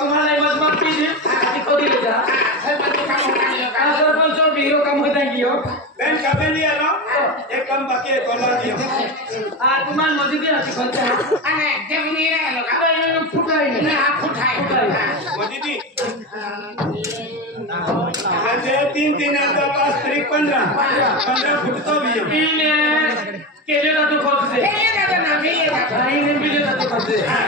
तुम्हाला मजबूत पीजी आधी खोदी लेजा सरपंच बिरो काम होता कियो बेन कबे लिया लो एक कम बाकी है कॉलर दियो तुम्हाला मजबूती आती खोलता अरे जमीन रे लो का फुटाई ना फुटाई मजीदी म्हणजे 3 आता 5 3 15 फुट तो भी इने केले का तो खोद से केले का ना भी इने बिले का तो खोद से हां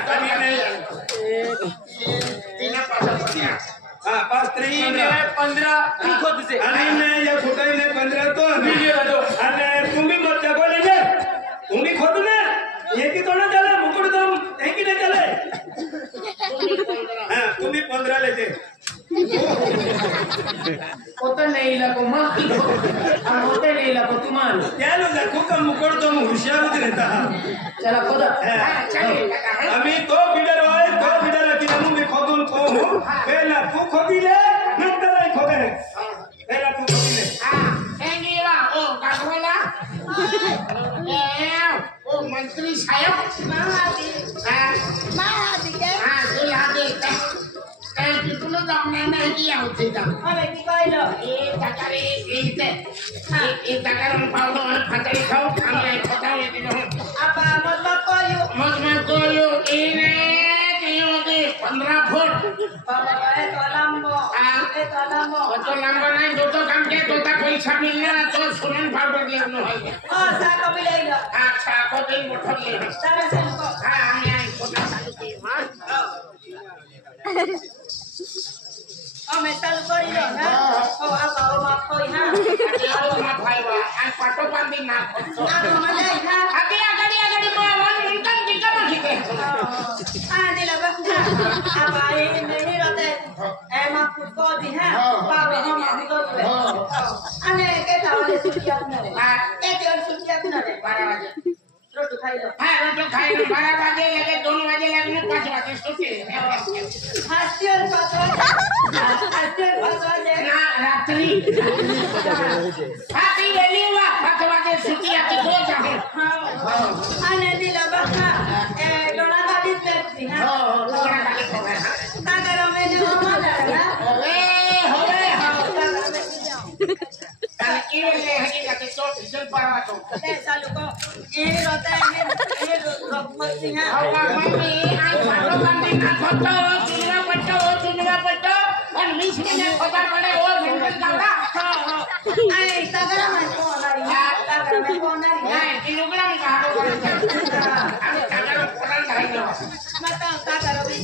5 3 15 खोद से आणि मैं या फुटाई ने 15 तो बिले का तो आणि तुम्ही मत बोले जे तुम्ही खोद ना ये की तो ना चले मुकुट तो है की नहीं चले हां तुम्ही 15 लेते होता नहीं लगो मां हम होते नहीं लगो तुम्हारे क्या लो देखो का मुकुट तो होशियार होते रहता चला खोदा आम्ही तो बिडर होय तो बिडर की मी खोदून को पहिला तू खोदिले नंतर आई खोदे पहिला तू खोदिले एंगीला ओ काकोला ओ मंत्री साहेब महादी के दुलादी काय तुला जमणार नाही की आवते का अरे की कहलो ए तकारी इथे ए तकारी पावलो फाटली खाऊ आम्ही खाऊ येतो आपा मतलब कोयो इने कियो के 15 फुट बाबा ए तो लंबो तो लंबा नहीं दो तो काम के तो ता पैसा मिलना तो सुनन पाउडर ले नो है सा को मिलेगा अच्छा को दिन मोठो ले सारा से को हां आम्ही आई कोटा चालू की मार मैं चालू करियो ना ओ आपा ओ माफ कोई ना आओ मा भाईवा आ पाटो बांधी ना तो ना मला ना आगे आगड़ी मोहन इनकम दिक्कत ठीक है दिला बस आपा ये नहीं रहते ए माफ को दी है बाबा हम अभी को दे अने के तावले सुटिया अपना रे एक और सुटिया अपना रे 12 बजे रोटी खाई लो हां रोटी खाई लो 12 बजे लगे 2 बजे लगे 5 बजे सोते हास्यर 5 बजे ना रात्रि हाथी वेली हुआ 5 बजे सुती आती को जाए आने दिला बसा ए लोड़ा गाड़ी पेटी है लोड़ा गाड़ी को है तागर में जो माला ना ओए होवे तागर में जाओ ताले की ले हकीकत तो जल परवा तो ए सालू को ये रोता है ये रघुमती है हवा मम्मी आई पाटो बांधी ना खोटो चुनरा पट्टो और मिस में खोदा पड़े ओ घंटे जाऊंगा आई तागर में कौन आ रही है तागर में कौन आ रही है नहीं किलोग्राम में कहां हो अरे तागर पड़ल नहीं लो मत तागर भी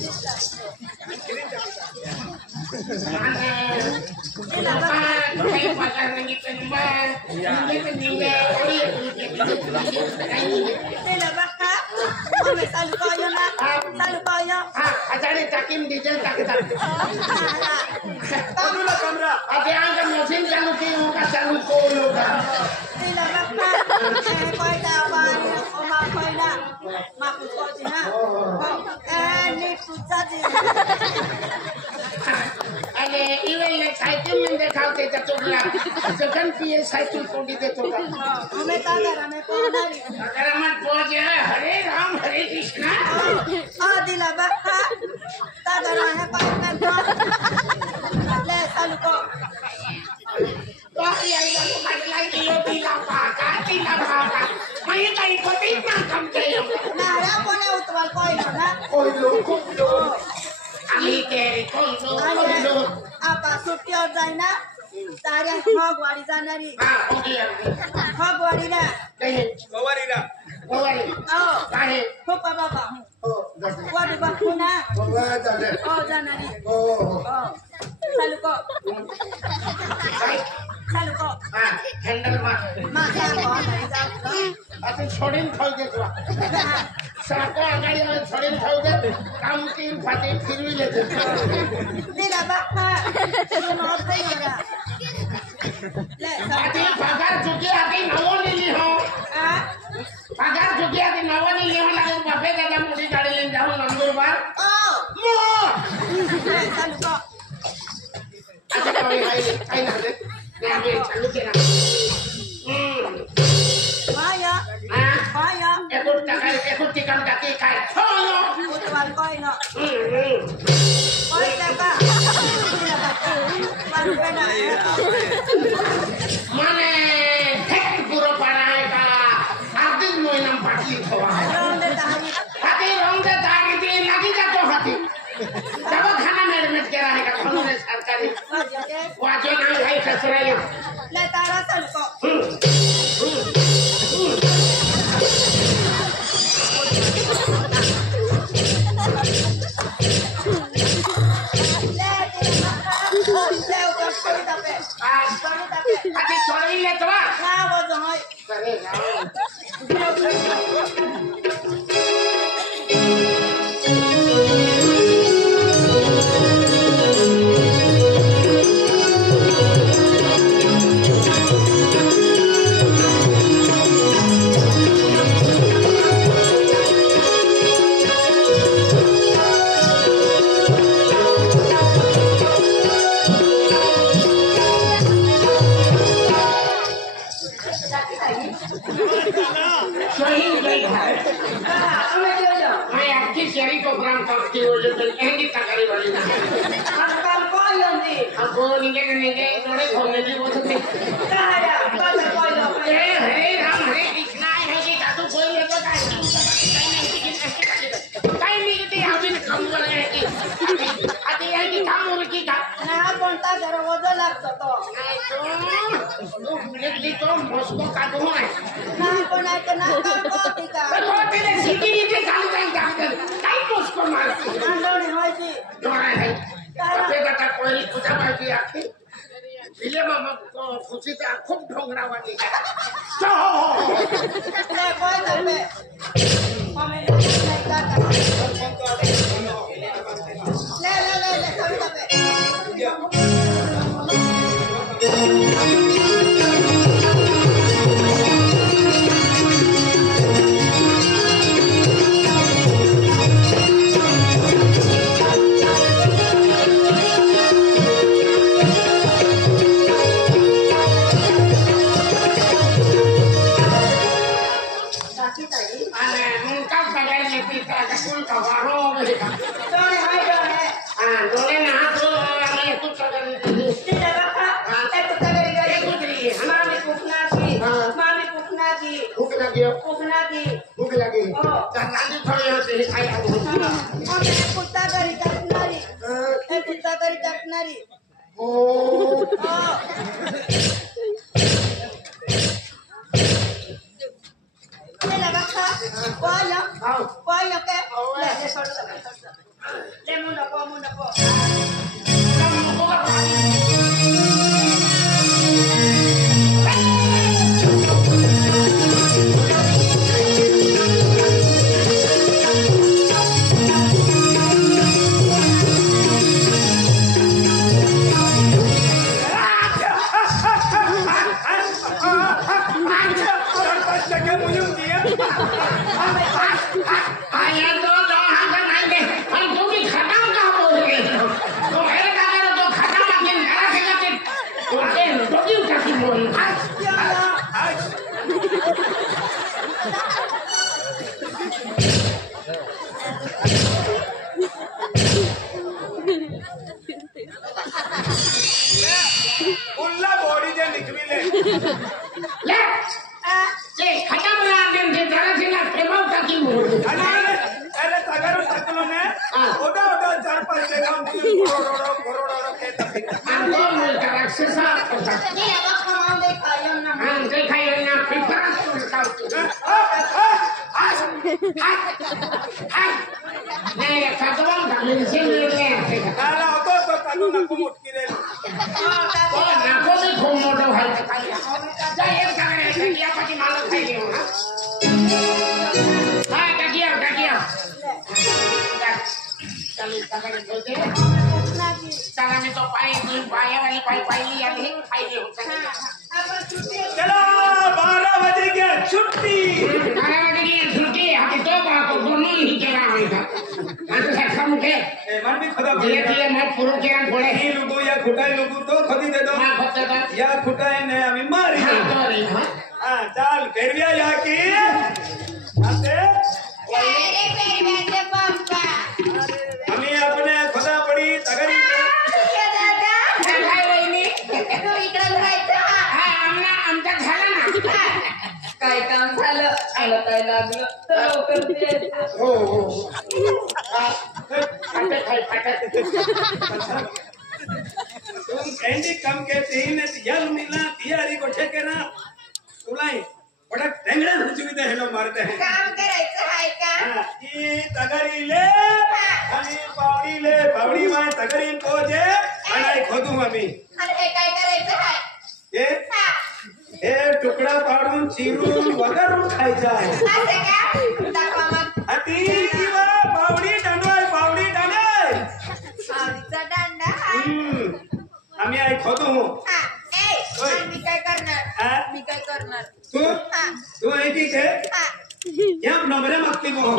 दिला बा कोई पकड़ नहीं पेनबा ये पेनिंगे ओए दिला बा मैं सालू को यो ना सालू को यो हां अचानक टाकिम डीजल टाक तनु ना कमरा अबे आगे मशीन चालू की होगा चालू को लोगा दिला बा कोई दा पानी ओ मा कोई ना मा को जी ना ए नी पूछा जी अरे इवन ले साइकिल में देखाते चतुर्ला जगन की ये साइकिल कोडी दे तो हमें तागर में कौन आ रही अगर मत पहुंच हरे राम हरे कृष्णा आ दिला बा तागर है पास में ले सालू को तो आई लोग काट लाई दियो दिला पाका मैं कहीं को इतना कम चाहिए ना रा कोने उतवाल कोई ना कोई लोग अभी तेरे कोई लो आपा छुट्टी और जाए ना तारे हगवाड़ी जाना री हां हो गया हगवाड़ी ना कहीं गवारीरा ओवारी आओ काहे पापा बाबा ओ वाड़ी बापू ना बाबा जाने ओ जाना री ओ सालू को हां हैंडल मार मां क्या कौन है जाओ अते छोड़िन खाऊ दे तो साको आगाड़ी में छोड़िन खाऊ दे काम की फाटे फिरवी लेते दिला बापा तू नॉट देगा ले आते पगार चुकी आते नवो नीली हो पगार चुकी आते नवो नीली हो लगे बापे दादा मुड़ी गाड़ी ले जाओ नंदुरबार ओ मो सालू को अच्छा कोई आई ना दे मैं अभी चालू केना माया हां माया एको टिकम टाकी काय छोनो उतवाल कोई ना Oi, Tapa. Mana hek pura parai ka. Hati moinam pati thoa. Hati rong de tagi di lagi ka to hati. Jab khana management kera hai ka khano ne sarkari. Wajo na hai kasra ya. Le tara sal ko. Hati chori le to ba. Na wo joi. Kare na. मैं आपकी शहरी को ग्राम करती हूँ जो कहेंगी तकारी वाली ना आजकल कोई नहीं अब वो निके थोड़े घूमने की वो तो नहीं कहा यार कोई लोग हरे राम हरे कृष्णा है कि दादू कोई ये तो कहीं नहीं कि हम भी काम कर रहे हैं कि आते हैं कि काम हो की का ना कोणता जरा वजन लागतो तो तो मुझे तो मस्को का तो है ना कोणाचं ना कोणती का तो तेरे सिटी के काम काय मस्को मार आंदोलन व्हायची डोळा है ते का कोई पूजा पाहिजे आखी इले मामा को खुशीचा खूप ढोंगरावाली चो ले कोई करते मम्मी नाही का ले कविता पे भूख लगी चांदी थोड़ी होती है खाई कुत्ता घरी टाकणारी कुत्ता घरी टाकणारी ओ Voglio che le mundo po. चलो 12 बजे की छुट्टी मन भी खुदा ही लोगों या खुटाई लोगों तो खुदी दे दो या खुटाई ने अभी मारी हाँ चल पेरिया या की आते लागलं तर लवकर द्यायचं. हो हो फाटक आहे फाटक. तुम कैंडी कम कहते ही नहीं यार मिला तियारी को ठेके ना तुलाई बड़ा टेंगड़े हुचुविते हेलो मारते हैं. काम करायचं आहे का? ई तगड़ी ले आणि पावडी ले पावडी माय तगड़ी को जे आणि खोदू आम्ही. आणि हे काय करायचं आहे? हे तुकडा पाडून चिरून वगैरे खायचा आहे. असं का? दाखवा मग. अति किंवा पावडी दांडोय पावडी दांडोय. पावडीचा दांडा आहे. आम्ही आहे खोदू. आणि मी काय करणार? मी काय करणार? तू आहे की काय? या नंबरे मागते मग.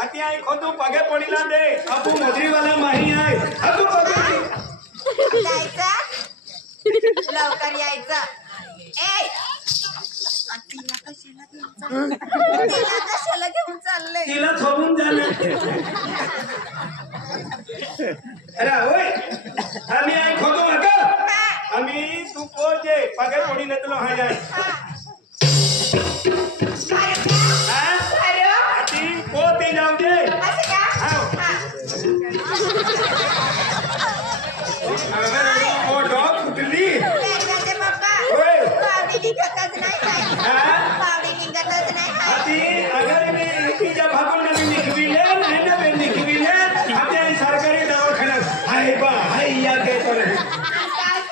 अति आई खोदू पगे पडीला दे. अबू मजरीवाला माही आहे. अबू पगे जायचं लवकर यायचं. तिला कशाला घेऊन चाललंय? तिला सोडून झालं. अरे होय आम्ही आई खोदू नका. आम्ही तू पोचे पगे पडी न तुला हाय जाय. अति पोते जाऊ दे. ओ डॉग फुटली. अति अगर मी एकीच्या भागून नवीन निघविले नाही ना बेन निघविले आपल्या सरकारी दवाखान्यात आहे बा हाय या काय तर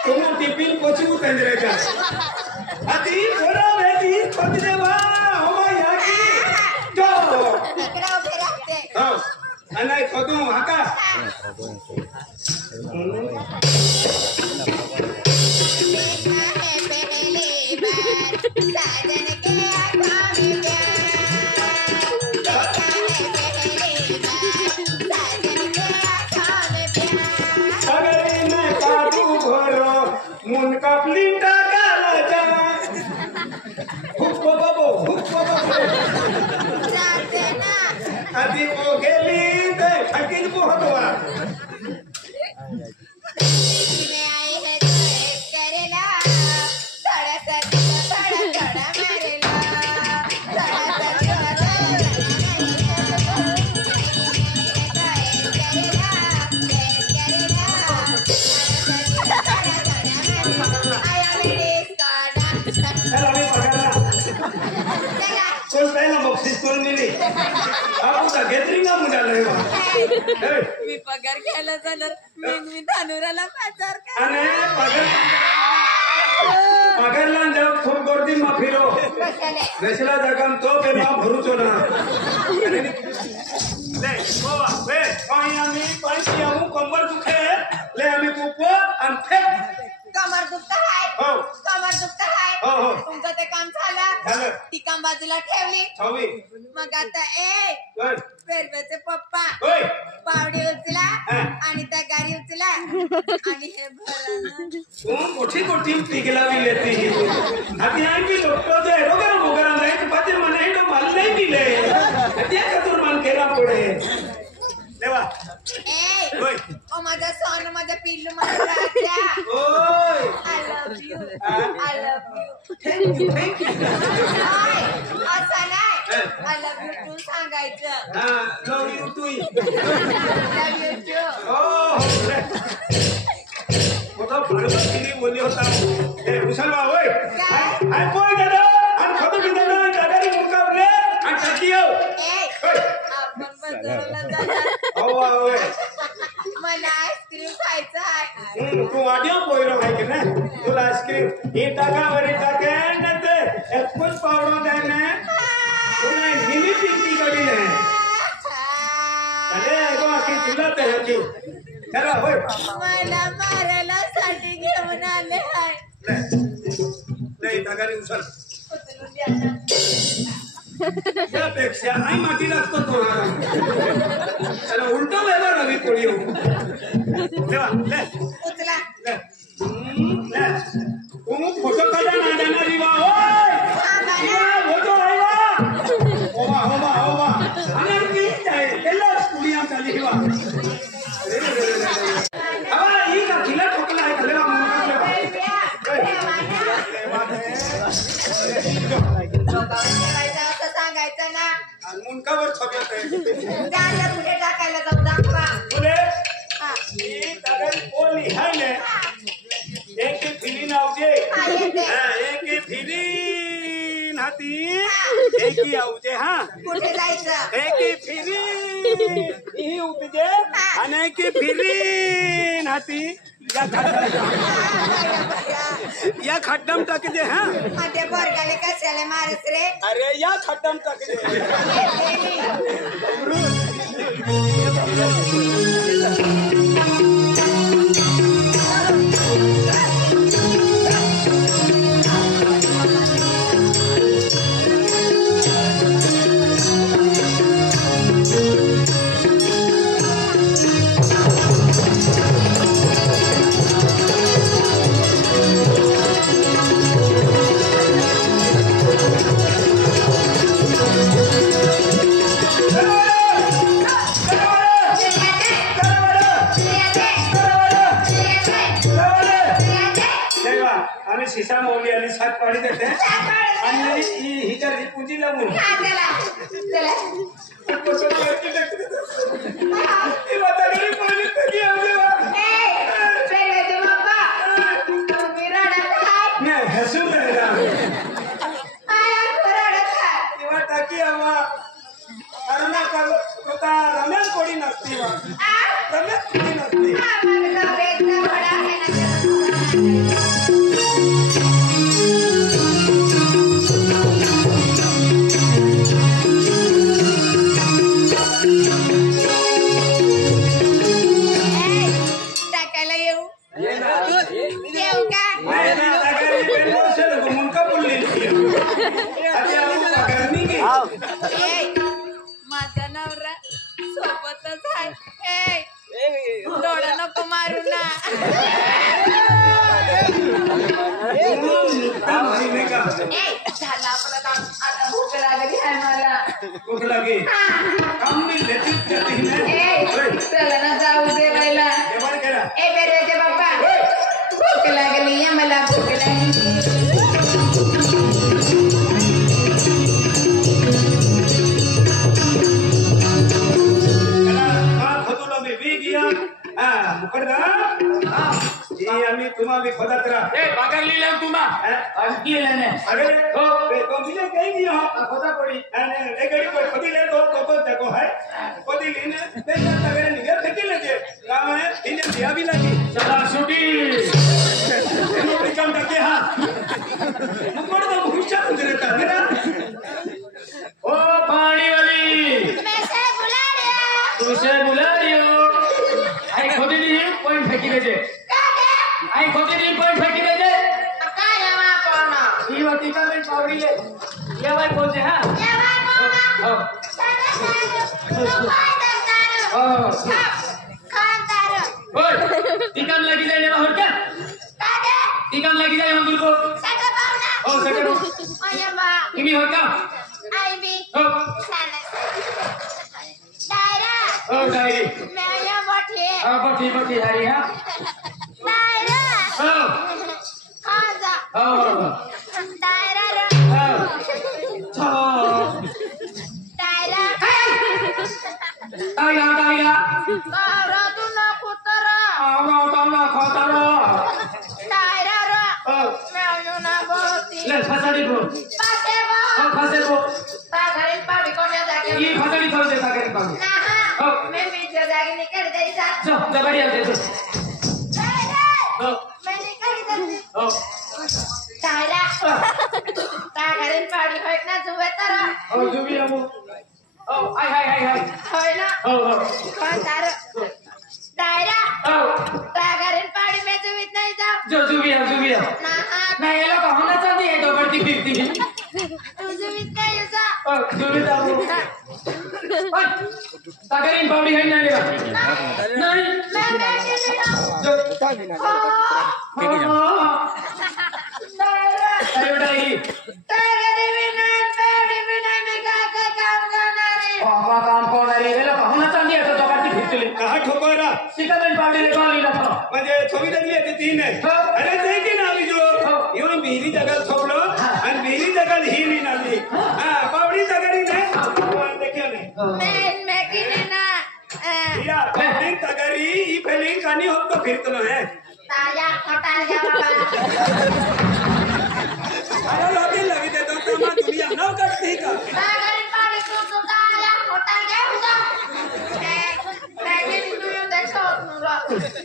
तुम्ही टिफिन पोचवू केंद्राच्या. अति बोला बेटी खोद दे बा हो या की तो हो आणि खोदू हाका. मुन कापली टाकाला जा. हुक बाबो हुक बाबो. आधी वो गेली ते फकीर पोहतवा. मी पगार घ्यायला जाणार. मी धानुराला बाजार पगारला जाऊ खूप गर्दी मा फिरो नसला जगम तो पे मा भरूचो ना. ले बाबा वे पाणी आम्ही पाणी आऊ कंबर दुखे ले आम्ही तू आणि फेक. कमर दुखत आहे. हो कमर दुखत आहे. हो हो तुमचं ते काम झालं. ती काम बाजूला ठेवली. मग आता पेरव्याचे पप्पा पावडी उचला आणि त्या गाडी उचला आणि हे भरा. मोठी मोठी पिकला मी लेती आधी आई मी लोटतो जे रोगर मोगरा नाही पाते मने तो माल नाही दिले त्या कतूर मान केला पुढे देवा. ओय ओ माझा सोन माझा पिल्लू माझा राजा. ओय I love you. I love you. Thank you. असं नाही आय लव्ह यू टू सांगायचं. Love you too. Love you too. ओ मोठा फळबत्ती बोलली होता. हे मुसलमान होय आय कोण दादा आणि खबर बिंदा गाडी मुकावले आणि टाकी येऊ. आपण बजारला जाणार. होय मला आईस्क्रीम खायचं आहे. तू आडिओ पोयरो आहे की नाही तुला आईस्क्रीम ही टाकावर टाके ना ते एकच पावडो द्या ना तुला निमी पिंकी कडी नाही. अरे गो की तुला ते हकी चला होय मला मारायला साठी घेऊन आले आहे. नाही तगारी उचल उचलून द्या ना. त्यापेक्षा आई माती लागतो तो त्याला उलट वेगळा रवी कोळी येऊ देवा ले उचला. ले तू फोटो काढा ना जाणारी वा होय फोटो आहे वा ओवा ओवा ओवा आणि की त्याला पुढिया चालली वा. अबा ही का खिला ठोकला आहे खलेवा म्हणून ना मुंडकावर छापत आहे जायला पुढे टाकायला जाऊ दाखवा बोले हा ही दगड कोण लिहायले एक फिली नावजे येते. एक फिली नाती एक आवजे हा कुठे जायचं एक फिरी ही उपजे आणि एक फिरी नाती या खड्डम टाक दे हा मध्ये बोरगाले कशाला मारस रे अरे या खड्डम टाक दे शिसा मोली आणि सात पाणी देते आणि हिच्या पूजी लागू हसून टाकी हवा रमेश कोणी नसती रमेश कोणी नसती माझा नवरा सोबतच आहे डोळा नको मारू ना झाला आपलं काम आता भूक लागली आहे मला भूक लागे काम मिळले चला ना जाऊ जेवायला ए बेरवेचे बाप्पा भूक लागली आहे मला भूक लागली आम्ही तुम्हाला खोदात बागार लिहिला तुम्हा अरे हो तुझे काही नहीं हो खोदा पड़ी एक गड़ी कोई खोदी ले तो देखो है खोदी लेने ते तगड़े निगर फेंकी लेके गांव है इन्हें दिया भी लगी चला सुटी नौकरी काम करके हां मुकड़ तो भूषा गुजरता है ना ओ पानी वाली तुझसे बुला रही हो आई खोदी नहीं पॉइंट फेंकी देते आई खोदी नहीं पॉइंट फेंकी देते ये वाली का में पावड़ी ले ये भाई बोल दे हां ओए टिकन लगी जाए ना और क्या टिकन लगी जाए हम बिल्कुल ओ सेकंड किमी हो क्या ओ डायरी बठी हरी हां अरे देखी ना जो यो मेरी जगह छोड़ो और मेरी जगह ही नहीं ना ली हाँ पावड़ी जगह नहीं मैं किने ना या पेलिंग तगरी ई पेलिंग कानी होत तो फिरतलो है ताजा खटा जा बाबा अरे लोटे लगी दे तो तमा दुनिया न करती का तागरी पानी तो ताजा खटा जा बुझा मैं किने तू देखो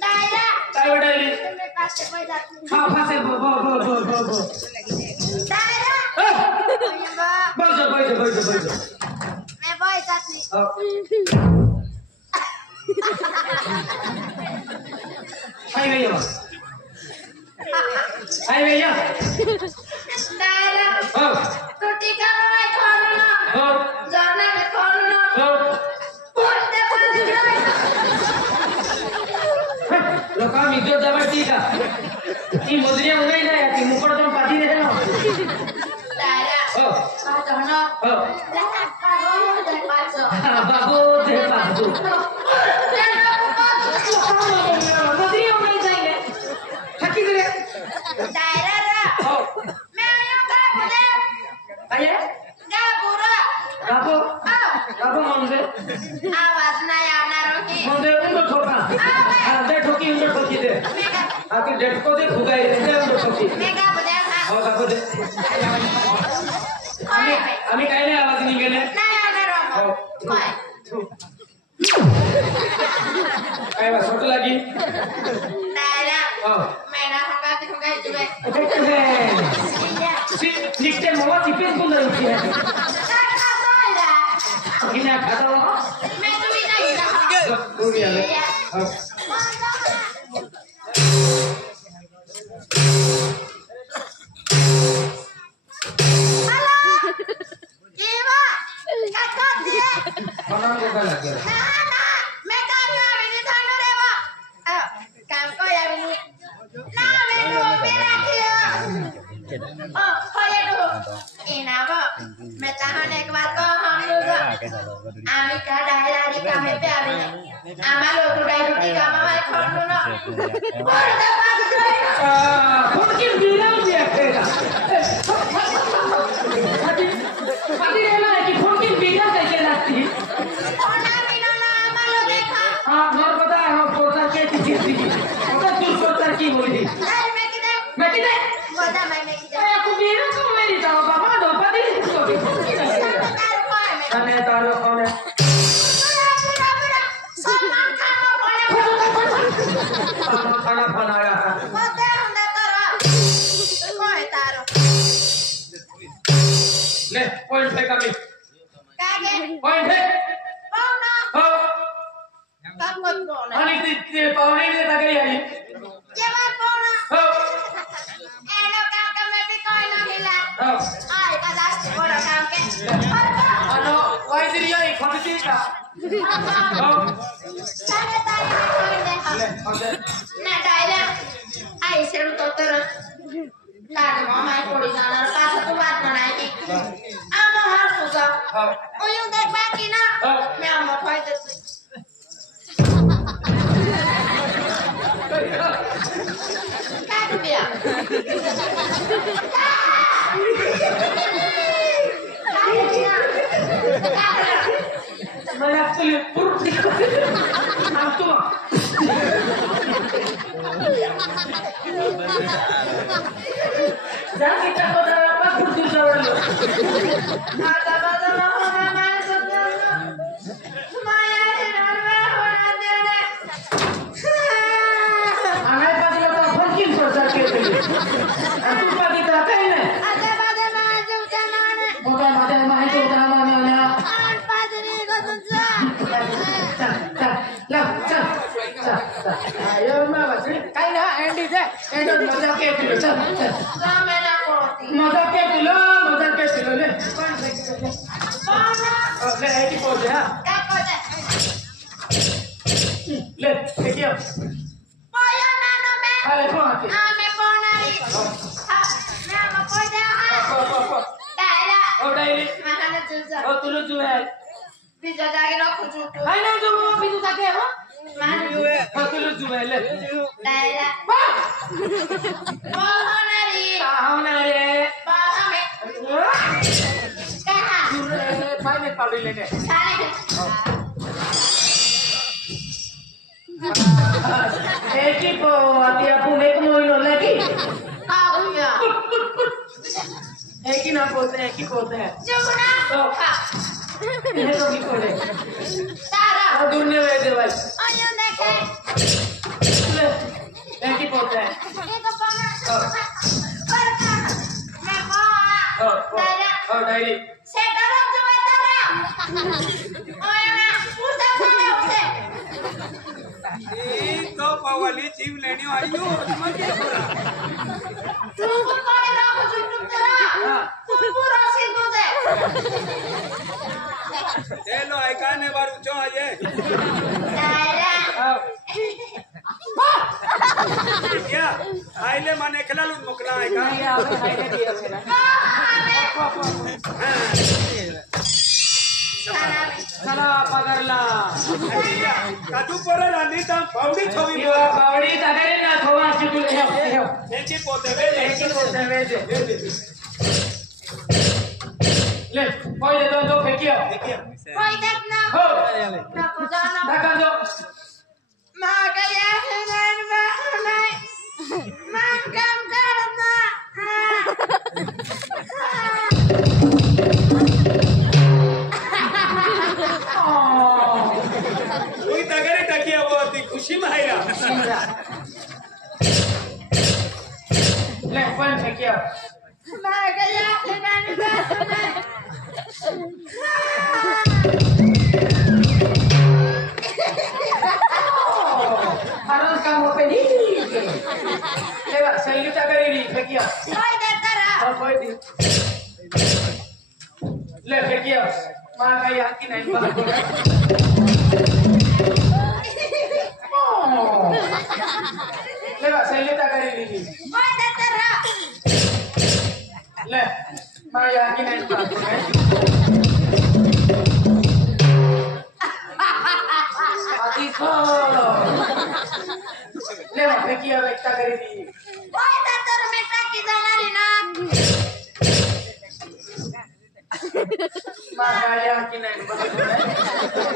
ताजा काय वडाली मेरे पास से पैसा हां फासे बो ताजा बैठ मैं भाई साथी हाय भैया ताजा हां तो टीका में खाना ना हां जाना में खाना ना हां बोलते बोलते लोका मिजो जबरती का ई मजरिया उन्हें ना या की मुकड़ तुम पाटी दे ना ताजा हां जाना हां बाबू दे बाबू मजरिया उन्हें जाएंगे छक्की करे हां आये बाबू मंदे मंदे उनको ठोका दे ठोकी उनको ठोकी दे आके डेट को दे भुगाई दे उनको ठोकी हां बाबू दे आम्ही काय नाही आवाज निघेले काय बा छोट लागी निकते मोवा तिपेस बोल रही है किन्या खाता हो दूर आले खाना को क्या लगे फोन बिना दिया खेगा अभी लेना है कि फोन की बिना कैसे लगती हाँ मोर पता है हम पोतर के चीज थी पता तू पोतर की बोली मैं किधर aku bilang kamu ini tahu bapak dopa di situ kane taruh kane खाना बनाया ले पॉइंट पे कभी पॉइंट है हाँ अनिक ते पावनी ने तक ही आई हाँ ano why did you eat khoti ka मैं actually purti aku jangan kita pada apa purti jawab lu ada mana Anai pagi lo tak mungkin selesai ke ini. Aku pagi tak apa ini. Bukan ada maju ke mana-mana. Ayo mama sih. Kayak Andy deh. Andy masa ke dulu. Masa ke dulu le. ले एक pose है ले देखिए Poyo nano me. अरे कौन आती Me ponari. Me amo poyo ha. Daira. ओ diary Mahana juza. ओ तुलो जो है Bija jage no kuchu. हाय ना जो बिजू जाके हो Mahana ओ तुलो जो है ले Daira. Ponari. कहाँ ना रे Pohame. Kaha. भाई ने पावडी लेने एकी पो आती आपण एक मोइनो लेकी हाँ भैया एकी ना पोते एकी पोते है जुगना हाँ ये तो की कोले तारा और दुनिया में दे भाई आयो देखे एकी पोते है एक पाना पर का मैं को तारा और डायरी सेटर ऑफ जो तारा ओए ना उसे खाने उसे तो पावाली जीव लेने वाली हो समझे तू कोई ना कुछ तेरा तू पूरा सिंधु दे चलो ऐकाने बार ऊंचो आजे तारा क्या आइले माने खलालू मोकला ऐका आइले दिया मेरा चला पगरला काजू पोरा रांदी ता पावडी छोवी पावडी तगरे ना थोवा चिटुले हे एकी पोते वे ले पहिले दो फेकियो कोई देख ना हो ना को जाना ढका दो मां गया है नहीं मां काम करना कोई तगरे टकिया वो थी खुशी में आईरा ले पन फेकियो मां गया है नहीं harus kamu pedih lewat saya kita kali ini fekia कोई देता रहा और कोई di ले fekia maka yakin ini bagus lewat saya kita kali ini कोई देता रहा ले maka yakin ini bagus Ati solo lewat fekia kita kali ini कोई देता रहा मेटा की जाना लेना maka yakin ini bagus